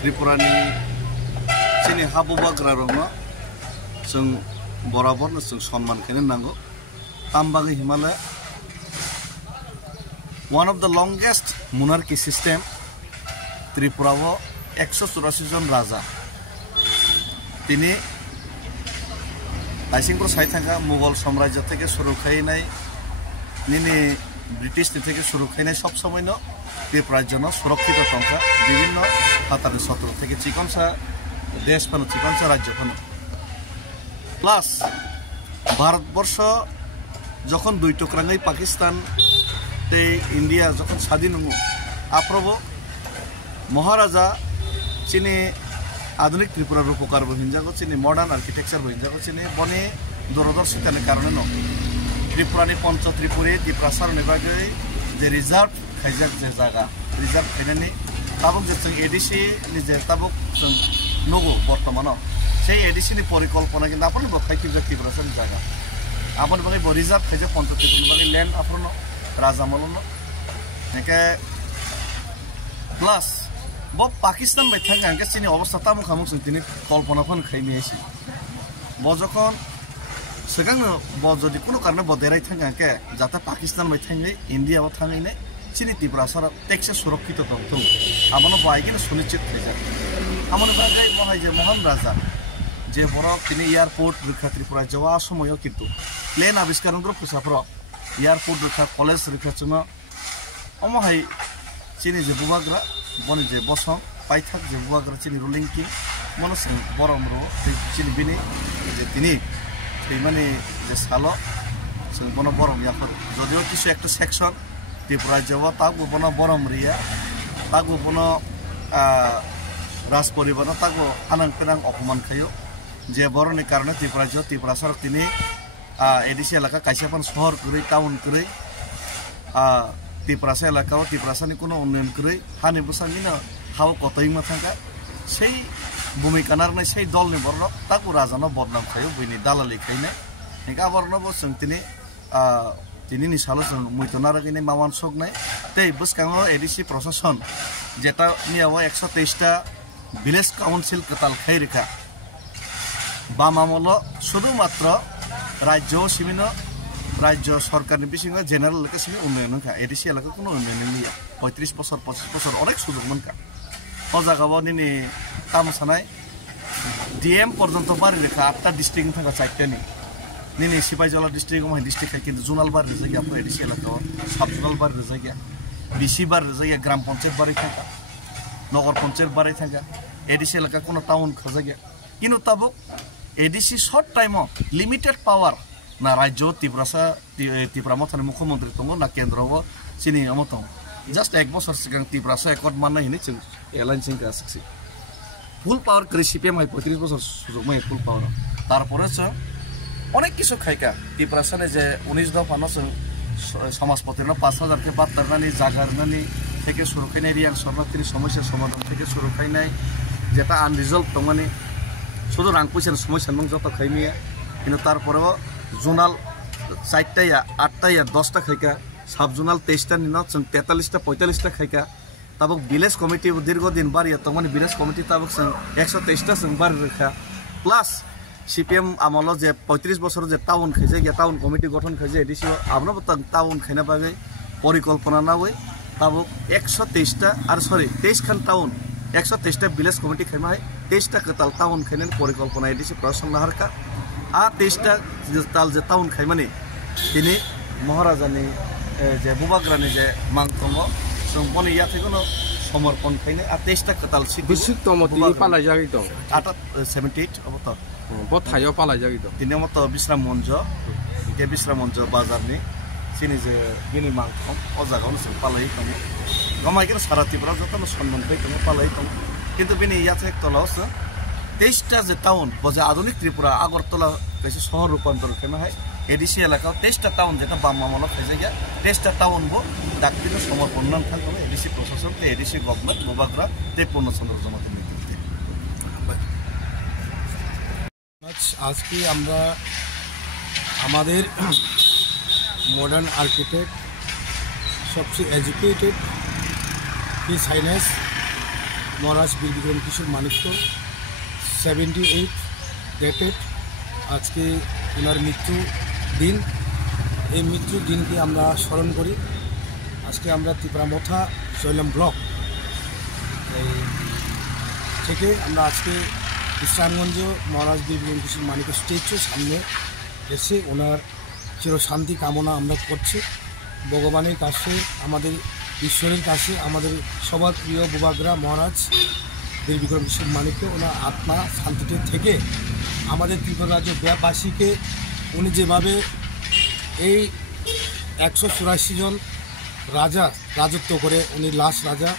त्रिपुरानि चिनि हाबुबाग्रा रंनो जों बराबर जों सम्मान खैनो नांगौ तामबागी Himalaya one of the longest monarchy system त्रिपुराओ 184 जन राजा তিনি दाइसिंफ्राव साइ थांगा मुगल साम्राज्य থেকে শুরু খাইনাই নিনি ব্রিটিশ থেকে শুরু খাইনাই সব সময় ন त्रिपुराর জন্য সুরক্ষিত সংখ্যা বিভিন্ন হাতারে শত্রু থেকে চিকনসা দেশ পানো চিকনসা রাজ্য পানো প্লাস ভারতবর্ষ যখন দুই টুকরাঙ্গাই পাকিস্তান তে ইন্ডিয়া যখন স্বাধীন হলো আপ্রব মহারাজা চিনি आधुनिक त्रिपुरा रूपकार हिंजाको चिनी मॉडर्न आर्किटेक्चर हिंजाको चिनी बने दूरदर्शितानि कारणे न त्रिपुरानि पंच त्रिपुरी त्रिपुरासार निबागै जे रिजर्व खाइजाक जे जागा रिजर्व खाइनानि ताबुक जे जों एडिसि नि जे ताबुक जों नगो बर्तमान से एडिसि नि परिकल्पना कि आपन बखाइखि जे त्रिपुरासार जागा आपन बगे रिजर्व खाइजा पंच त्रिपुरी बगे लैंड आपन राजा मलन नेके प्लस ब पाकिस्तान बाय थांगा आंके चिनि अवस्था तामु खामु जों दिनै कल्पना फन खाइनि एसि ब जखन सिगां ब जदि कोनो कारणे ब देराय थांगा आंके जाते पाकिस्तान बाय थांगै इंडिया बा थांगैने चिनि त्रिपुरासार टेक्स सुरक्षित दंथौ आमनो बायगिन सुनिश्चित खाइजा आमनो बागै महाय जे महान राजा जे बर तिनि एयारपोर्ट रखा त्रिपुरा जवा समयो किन्तु प्लेन आविष्कार ग्रुप फसाफ्र एयारपोर्ट रखा कलेज रखा चुना अमहाय चिनि जे बुबाग्रा बने जे बसम पाइथाक जे बुबाग्रा चिनि रुलिंग की मनस बरमरो चिनि बिनि जे तिनि माने जे सालो जों बन बरम याफोर जदिও কিছু একটা সেকশন त्रिपुरा जवा तागो बन बरम रिया तागो बन राज परिवार तागो आनां पेनां अपमान खायो जे बरनि कारणे त्रिपुरा जो त्रिपुरा सर तिनि एडिसि एलाका काइसापान शहर करे टाउन करे त्रिपुरासा एलाकाओ त्रिपुरासानि कोनो उन्नयन करे हानि बुसानि न हाव कतई मा थांगा सेई भूमिका नारनाय सेई दलनि बरन तागो राजानो बदनाम खायो बयनि दालालि खायनाय नेका बरन बो जों तिनि नि सालो जों मैतनारागिनि मामान सकनाय तै बुसकाङो एडिसि प्रशासन जेटा नियाव 123 टा ভিলেজ কাউন্সিল কতাল খাইরেখা বামামল শুধুমাত্র রাজ্য সিমিন রাজ্য সরকারনি বিসিঙ্গ জেনারেল এলাকা সিমি উন্নয়ন খা এডিসি এলাকা কোনো উন্নয়ন নিয়া 35 বছর 25 বছর অনেক সুযোগ মনকা ও জায়গাও নিনি কাম সানাই ডিএম পর্যন্ত বাড়ি রেখা 8টা ডিস্ট্রিক্ট থাকা 4টা নিনি সিপাইজলা ডিস্ট্রিক্ট মহাই ডিস্ট্রিক্ট খাই কিন্তু জোনাল বাড়ি জায়গা আপনার এডিসি এলাকা সাব জোনাল বাড়ি জায়গা বিসি বাড়ি জায়গা গ্রাম পঞ্চায়েত বাড়ি থাকা नगर पंचायत बाराय थांगा एडिसि एलाका कोनो टाउन खजागिया किन्तु Tabo ADC short time limited power ना राज्य त्रिपुरा मथानि मुख्यमंत्री दङ ना केन्द्रआव चिनि अमत जस्ट 1 बছর सिगां त्रिपुरासा एकर्ड माननाय हिनि जों एलाइन सिंगा सक्सि फुल पावर करे सीपीएम 35 বছর सुजुग मै फुल पावर तारपरे जों अनेक किछु खायका त्रिपुरासानि जे 19 दफानो जों समाजपतिनो 5000 के 72 जागारनानि থেকে শুরু খাইনাই রিয়াং সরকারি সমস্যা সমাধান থেকে শুরু খাইনাই যেটা আনরিজলভ দমানি শুধু রাং পয়সার সমস্যা নং যত খাইমিয়া কিন্তু তারপরেও জোনাল 4টা 8টা 10টা খাইকা সাব জোনাল 23টা নিন 43টা 45টা খাইকা তাবক ভিলেজ কমিটি দীর্ঘদিন বাড়িয়ে তখন ভিলেজ কমিটি তাবক 123টা বাড়ি রেখা প্লাস সিপিএম আমল যে 35 বছর যে টাউন খাইছে গিয়ে টাউন কমিটি গঠন খাইছে এডিসি আপনার টাউন খাইনা বাগে পরিকল্পনা না হই তাবক 123টা আর সরি 23 খান টাউন 123টা ভিলেজ কমিটি খাইমা হয় 23টা কেতাল টাউন খাইনের পরিকল্পনা এডিসি প্রশাসন নাহারকা আর 23টা তাল যে টাউন খাইমানি তিনি মহারাজানি যে বুবাগ্রানি যে মাংতম বনে ইয়া থেকে সমর্পণ খাইনে আর 23টা কেতাল পালাই যাই তো 78 অবতর বথাইও পালাই যাই তো তিনি মতো বিশ্রাম মঞ্চ যে বিশ্রাম মঞ্চ বাজারনি চিনি যে বিনি মাংতম ও জায়গাও পালাই তম গমাইকে সারা ত্রিপুরা যত সম্মান পাই তম পালাই তম কিন্তু বিনি ইয়া থেকে তলা হচ্ছে 23টা যে টাউন বজে আধুনিক ত্রিপুরা আগরতলা কাছে শহর রূপান্তর খেমে হয় এডিসি এলাকাও 23টা টাউন যেটা বাম মামলা খাইছে গিয়া 23টা টাউন বো ডাক্তারের সমর্পণ নাম থাকবে এডিসি প্রশাসন এডিসি গভর্নমেন্ট মোবাগরা তে পূর্ণচন্দ্র জমাতে নেতৃত্বে আজকে আমরা আমাদের মডার্ন আর্কিটেক্ট সবচেয়ে এডুকেটেড হিজ হাইনেস মহারাজ বীর বিক্রম কিশোর মানিক্য 78 ডেটেড আজকে ওনার মৃত্যু দিন এই মৃত্যু দিনকে আমরা স্মরণ করি আজকে আমরা ত্রিপুরামথা শৈলম ব্লক এই থেকে আমরা আজকে বিশ্রামগঞ্জ মহারাজ বীর বিক্রম কিশোর মানিক্য স্ট্যাচুর সামনে এসে ওনার চিরশান্তি কামনা আমরা করছি ভগবানের কাছে আমাদের ঈশ্বরের কাছে আমাদের সবার প্রিয় বুবাগ্রা মহারাজ বীর বিক্রম কিশোর মানিক্য ওনার আত্মা শান্তিতে থেকে আমাদের ত্রিপুরা রাজ্যবাসীকে উনি যেভাবে এই 184 জন রাজা রাজত্ব করে উনি লাস্ট রাজা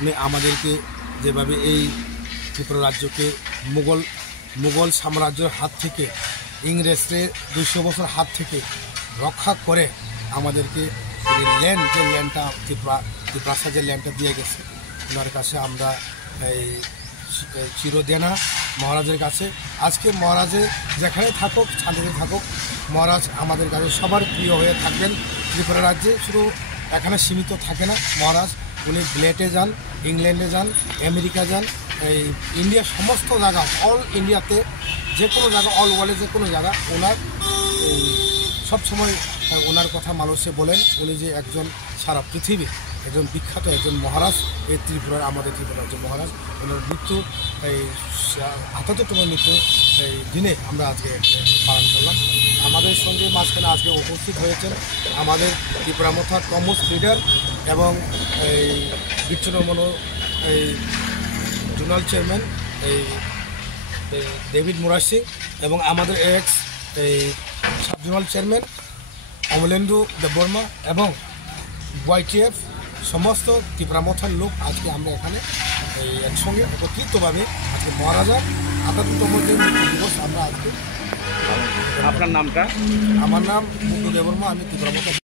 উনি আমাদেরকে যেভাবে এই ত্রিপুরা রাজ্যকে মুঘল সাম্রাজ্যের হাত থেকে ইংরেজদের 200 বছর হাত থেকে রক্ষা করে আমাদেরকে ল্যান্ড যে ল্যান্ডটা ত্রিপুরা যে ল্যান্ডটা দিয়ে গেছে ওনার কাছে আমরা এই চিরদেনা মহারাজের কাছে আজকে মহারাজে যেখানে থাকুক শান্তিতে থাকুক মহারাজ আমাদের কাছে সবার প্রিয় হয়ে থাকবেন ত্রিপুরা রাজ্যে শুধু এখানে সীমিত থাকে না মহারাজ উনি বিলেটে যান ইংল্যান্ডে যান আমেরিকা যান এই ইন্ডিয়ার সমস্ত জায়গা অল ইন্ডিয়াতে যে কোনো জায়গা অল ওয়ার্ল্ডে যে কোনো জায়গা ওনার এই সবসময় ওনার কথা মানুষে বলেন উনি যে একজন সারা পৃথিবী একজন বিখ্যাত একজন মহারাজ এই ত্রিপুরার আমাদের ত্রিপুরার একজন মহারাজ ওনার মৃত্যু এই ৭৮তম মৃত্যু এই দিনে আমরা আজকে পালন করলাম আমাদের সঙ্গে মাঝখানে আজকে উপস্থিত হয়েছেন আমাদের ত্রিপুরামথার টমস লিডার এবং এই বিচ্ছন্নমনো এই জোনাল চেয়ারম্যান এই ডেভিড মুরাসি এবং আমাদের এক্স এই sub zonal chairman Amalendu Debbarma এবং YTF সমস্ত ত্রিপুরামথার লোক আজকে আমরা এখানে এই একসঙ্গে একত্রিতভাবে আজকে মহারাজার ৭৮তম দিবস আমরা আজকে আপনার নামটা আমার নাম মুকুল দেববর্মা আমি ত্রিপুরামথা